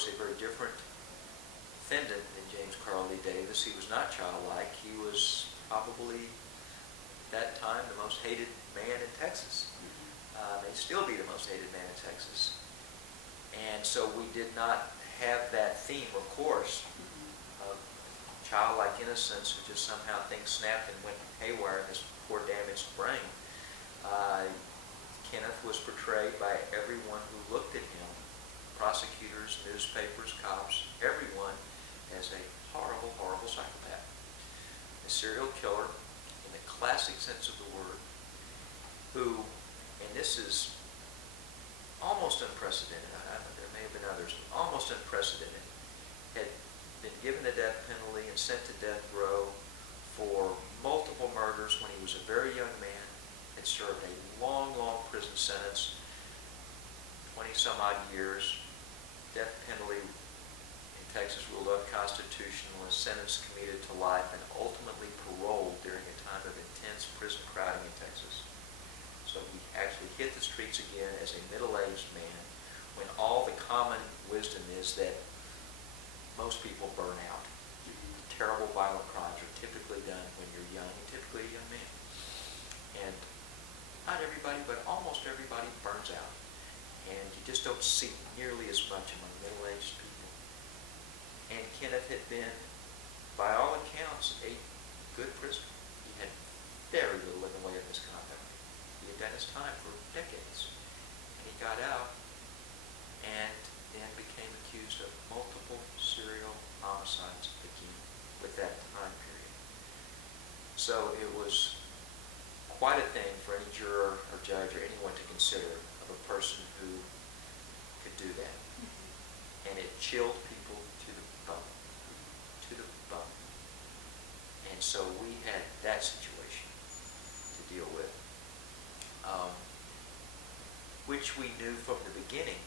course, a very different defendant than James Carl Lee Davis. He was not childlike. He was probably, at that time, the most hated man in Texas. May still be the most hated man in Texas. And so we did not have that theme, of course, of childlike innocence who just somehow things snapped and went haywire in his poor damaged brain. Kenneth was portrayed by everyone who looked at him, prosecutors, newspapers, cops, everyone, as a horrible, horrible psychopath. A serial killer in the classic sense of the word, who, and this is almost unprecedented, there may have been others, almost unprecedented, had been given the death penalty and sent to death row for multiple murders when he was a very young man, had served a long, long prison sentence, 20-some-odd years, death penalty in Texas ruled unconstitutional, a sentence commuted to life, and ultimately paroled during a time of intense prison crowding in Texas. So he actually hit the streets again as a middle-aged man, when all the common wisdom is that most people burn out. Terrible violent crimes are typically done when you're young, and typically a young man. And not everybody, but almost everybody burns out. And you just don't see nearly as much among middle-aged people. And Kenneth had been, by all accounts, a good prisoner. He had very little in the way of misconduct. He had done his time for decades. And he got out and then became accused of multiple serial homicides again with that time period. So it was quite a thing for any juror or judge or anyone to consider of a person who could do that. And it chilled people to the bone. To the bone. And so we had that situation to deal with, which we knew from the beginning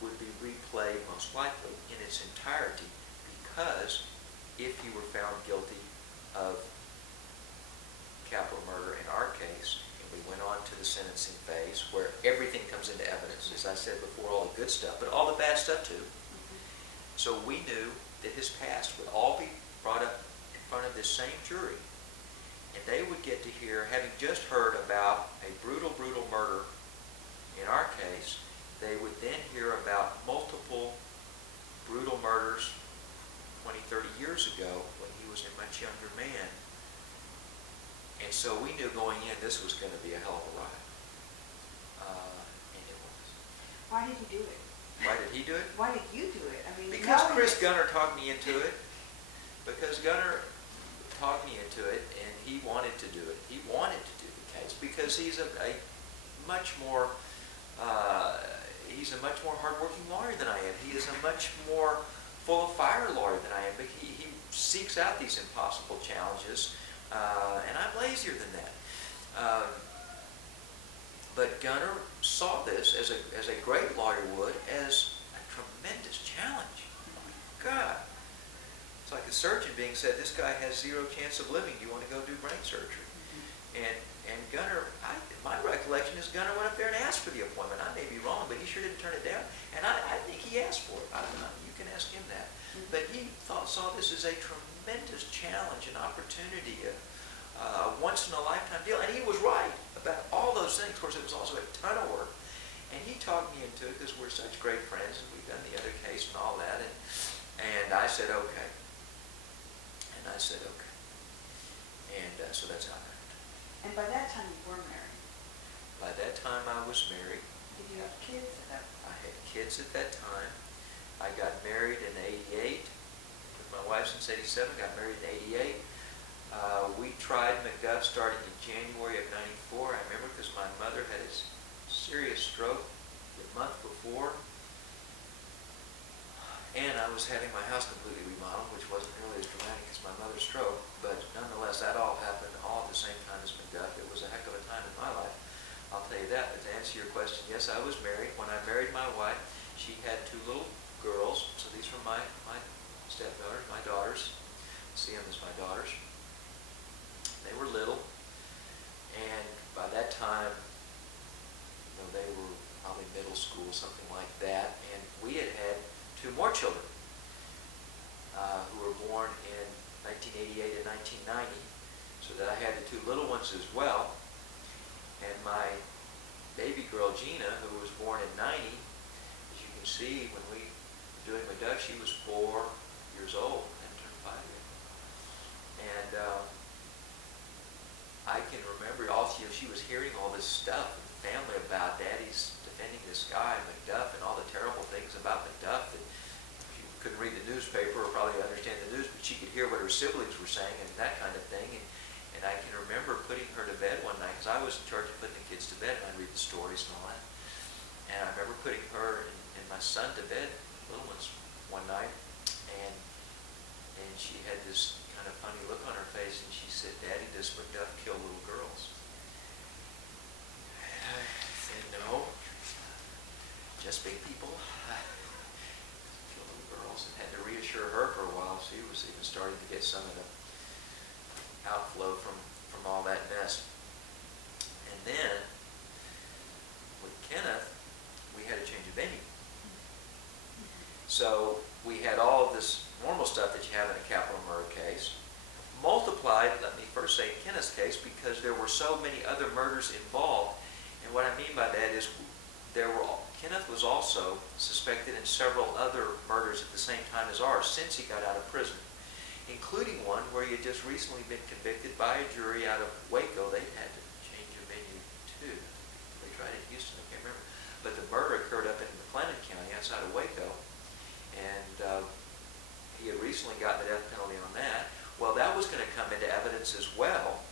would be replayed most likely in its entirety, because if you were found guilty of capital murder in our case, and we went on to the sentencing phase where everything comes into evidence, as I said before, all the good stuff, but all the bad stuff too. So we knew that his past would all be brought up in front of this same jury, and they would get to hear, having just heard about a brutal, brutal murder in our case, they would then hear about multiple brutal murders 20, 30 years ago when he was a much younger man. And so we knew going in this was going to be a hell of a ride. And it was. Why did he do it? Why did he do it? Why did you do it? I mean, because Chris Gunner talked me into it. Because Gunner talked me into it, and he wanted to do it. He wanted to do the case because he's a much more hardworking lawyer than I am. He is a much more full of fire lawyer than I am. But he seeks out these impossible challenges, and I'm lazier than that. But Gunner saw this as a great lawyer would, as a tremendous challenge. God, it's like a surgeon being said, this guy has zero chance of living. Do you want to go do brain surgery? And Gunner, my recollection is Gunner went up there and asked for the appointment. I may be wrong, but he sure didn't turn it down. And I think he asked for it. I don't know. You can ask him that. But he saw this as a tremendous challenge, an opportunity, a once-in-a-lifetime deal. And he was right about all those things. Of course, it was also a ton of work. And he talked me into it because we're such great friends, and we've done the other case and all that. And I said, okay. And so that's how it happened. And by that time you were married. By that time I was married. Did you have kids at that point? I had kids at that time. I got married in '88. With my wife since '87. Got married in '88. We tried McDuff starting in January of '94. I remember because my mother had a serious stroke the month before. And I was having my house completely remodeled, which wasn't really as dramatic as my mother's stroke, but nonetheless, that all happened all at the same time as McDuff. It was a heck of a time in my life, I'll tell you that. But to answer your question, yes, I was married. When I married my wife, she had two little girls. So these were my stepdaughters, my daughters. See them as my daughters. They were little, and by that time, they were probably middle school, something like that, and we had had two more children who were born in 1988 and 1990, so that I had the two little ones as well. And my baby girl Gina, who was born in 90, as you can see, when we were doing McDuff, she was 4 years old and turned 5 yet. And I can remember also, she was hearing all this stuff in the family about Daddy's defending this guy, McDuff, and all the terrible things about McDuff that she couldn't read the newspaper or probably understand the news, but she could hear what her siblings were saying and that kind of thing. And I can remember putting her to bed one night, because I was in charge of putting the kids to bed, and I'd read the stories and all that. And I remember putting her and my son to bed, little ones, one night, and she had this kind of funny look on her face, and she said, "Daddy, does McDuff kill little girls?" And I said, "No, just big people kill little girls," and had to reassure her for a while. She was even starting to get some of the outflow from all that mess. And then with Kenneth, we had a change of venue. So we had all of this normal stuff that you have in a capital murder case, multiplied, let me first say, in Kenneth's case, because there were so many other murders involved. And what I mean by that is Kenneth was also suspected in several other murders at the same time as ours since he got out of prison, including one where he had just recently been convicted by a jury out of Waco. They had to change a venue too. They tried it in Houston, I can't remember. But the murder occurred up in McLennan County outside of Waco. And he had recently gotten the death penalty on that. Well, that was going to come into evidence as well.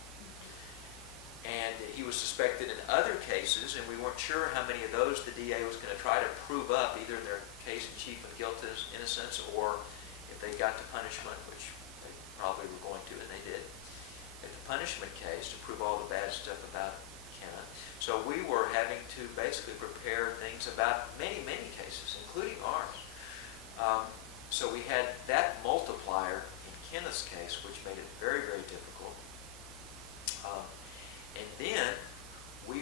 And he was suspected in other cases, and we weren't sure how many of those the DA was going to try to prove up, either in their case in chief of guilt and innocence, or if they got to punishment, which they probably were going to, and they did, at the punishment case, to prove all the bad stuff about Kenneth. So we were having to basically prepare things about many, many cases, including ours. So we had that multiplier in Kenneth's case, which made it very, very difficult. And then we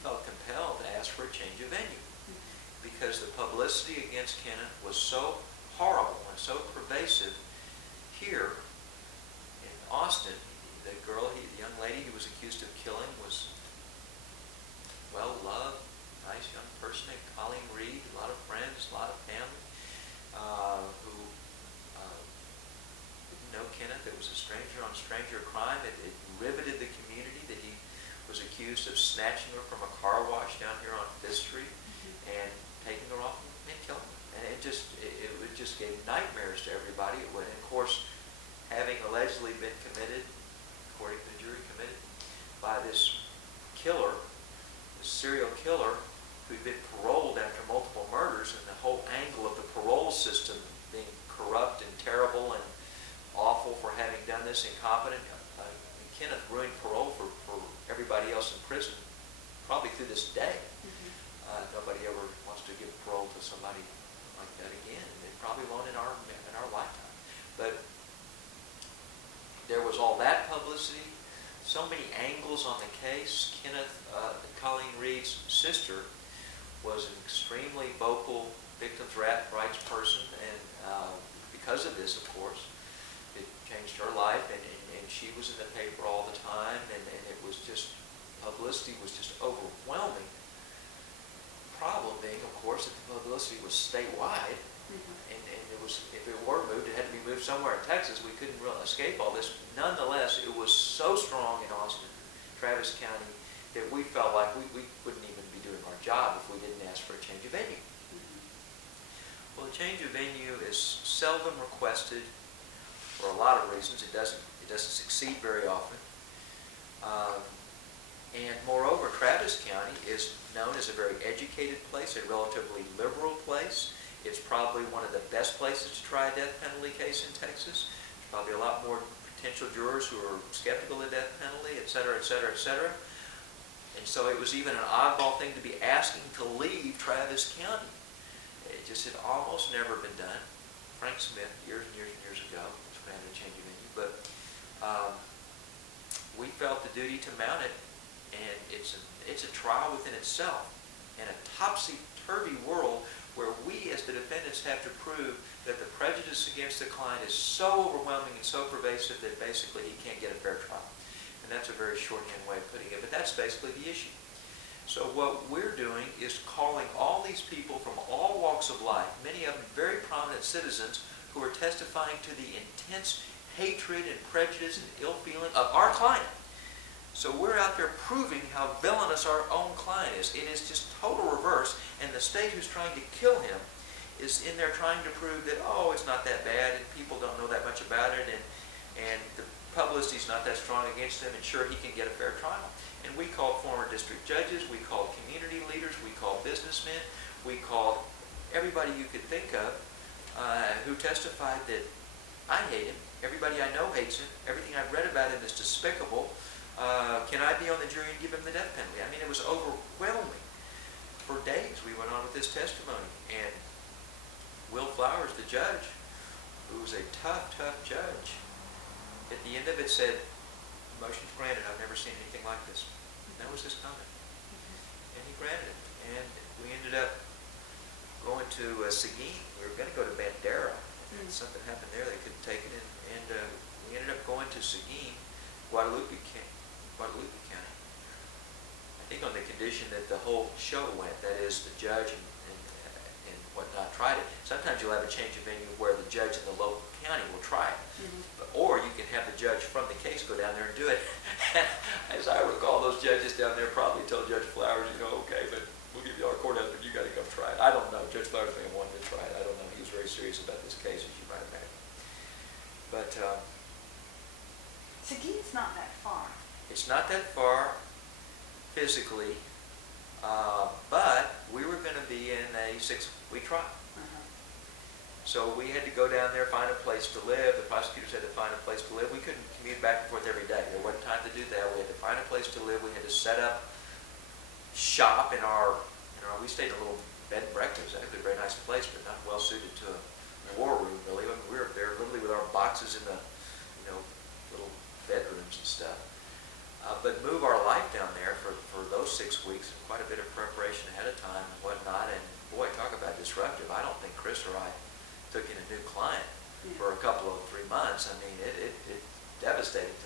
felt compelled to ask for a change of venue, because the publicity against Kenneth was so horrible and so pervasive here in Austin. The young lady he was accused of killing was well-loved, nice young person named Colleen Reed, a lot of friends, a lot of family, who didn't know Kenneth. It was a stranger-on-stranger crime. It riveted the community that he was accused of snatching her from a car wash down here on 5th Street and taking her off and killing her. And it just gave nightmares to everybody. And of course, having allegedly been committed, according to the jury, committed by this killer, this serial killer, who'd been paroled after multiple murders, and the whole angle of the parole system being corrupt and terrible and awful for having done this, incompetent. Kenneth ruined parole for everybody else in prison, probably through this day. Nobody ever wants to give parole to somebody like that again, and they probably won't in our lifetime. But there was all that publicity, so many angles on the case. Kenneth, Colleen Reed's sister, was an extremely vocal victims' rights person, and because of this, of course, it changed her life, and she was in the paper all the time, and it was just, publicity was just overwhelming. The problem being, of course, that the publicity was statewide, and it was, if it were moved, it had to be moved somewhere in Texas. We couldn't really escape all this. Nonetheless, it was so strong in Austin, Travis County, that we felt like we wouldn't even be doing our job if we didn't ask for a change of venue. Well, a change of venue is seldom requested for a lot of reasons. It doesn't succeed very often. And moreover, Travis County is known as a very educated place, a relatively liberal place. It's probably one of the best places to try a death penalty case in Texas. There's probably a lot more potential jurors who are skeptical of the death penalty, et cetera, et cetera, et cetera. And so it was even an oddball thing to be asking to leave Travis County. It just had almost never been done. Frank Smith, years and years and years ago, was going to have a change of venue. But we felt the duty to mount it, and it's a trial within itself. In a topsy-turvy world where we as the defendants have to prove that the prejudice against the client is so overwhelming and so pervasive that basically he can't get a fair trial. And that's a very shorthand way of putting it, but that's basically the issue. So what we're doing is calling all these people from all walks of life, many of them very prominent citizens, who are testifying to the intense hatred and prejudice and ill feeling of our client. So we're out there proving how villainous our own client is. It is just total reverse, and the state who's trying to kill him is in there trying to prove that, oh, it's not that bad, and people don't know that much about it, and the publicity's not that strong against him, and sure, he can get a fair trial. And we called former district judges, we called community leaders, we called businessmen, we called everybody you could think of who testified that I hate him, everybody I know hates him, everything I've read about him is despicable. Can I be on the jury and give him the death penalty? I mean, it was overwhelming. For days we went on with this testimony, and Will Flowers, the judge, who was a tough, tough judge, at the end of it said, "Motion's granted. I've never seen anything like this." That was his comment. And he granted it. And we ended up going to Seguin. We were going to go to Bandera. And something happened there. They couldn't take it. And we ended up going to Seguin, Guadalupe County. I think on the condition that the whole show went. That is, the judge and whatnot tried it. Sometimes you'll have a change of venue where the judge in the local county will try it. Or you can have the judge from the case go down there and do it. As I recall, those judges down there probably told Judge Flowers, okay, but we'll give you our courthouse, but you got to come try it. I don't know. Judge Flowers may have wanted to try it. I don't know. He was very serious about this case, as you might imagine. But Seguin's not that far. it's not that far physically, but we were going to be in a 6-week trial. So we had to go down there, find a place to live. The prosecutors had to find a place to live. We couldn't commute back and forth every day. There wasn't time to do that. We had to find a place to live. We had to set up shop in our we stayed in a little bed and breakfast. Actually a very nice place, but not well suited to a war room, really. I mean, we were there literally with our boxes in the, little bedrooms and stuff. But move our life down there for those 6 weeks, quite a bit of preparation ahead of time and whatnot. And boy, talk about disruptive. I don't think Chris or I took in a new client for a couple of 3 months. I mean, it devastating to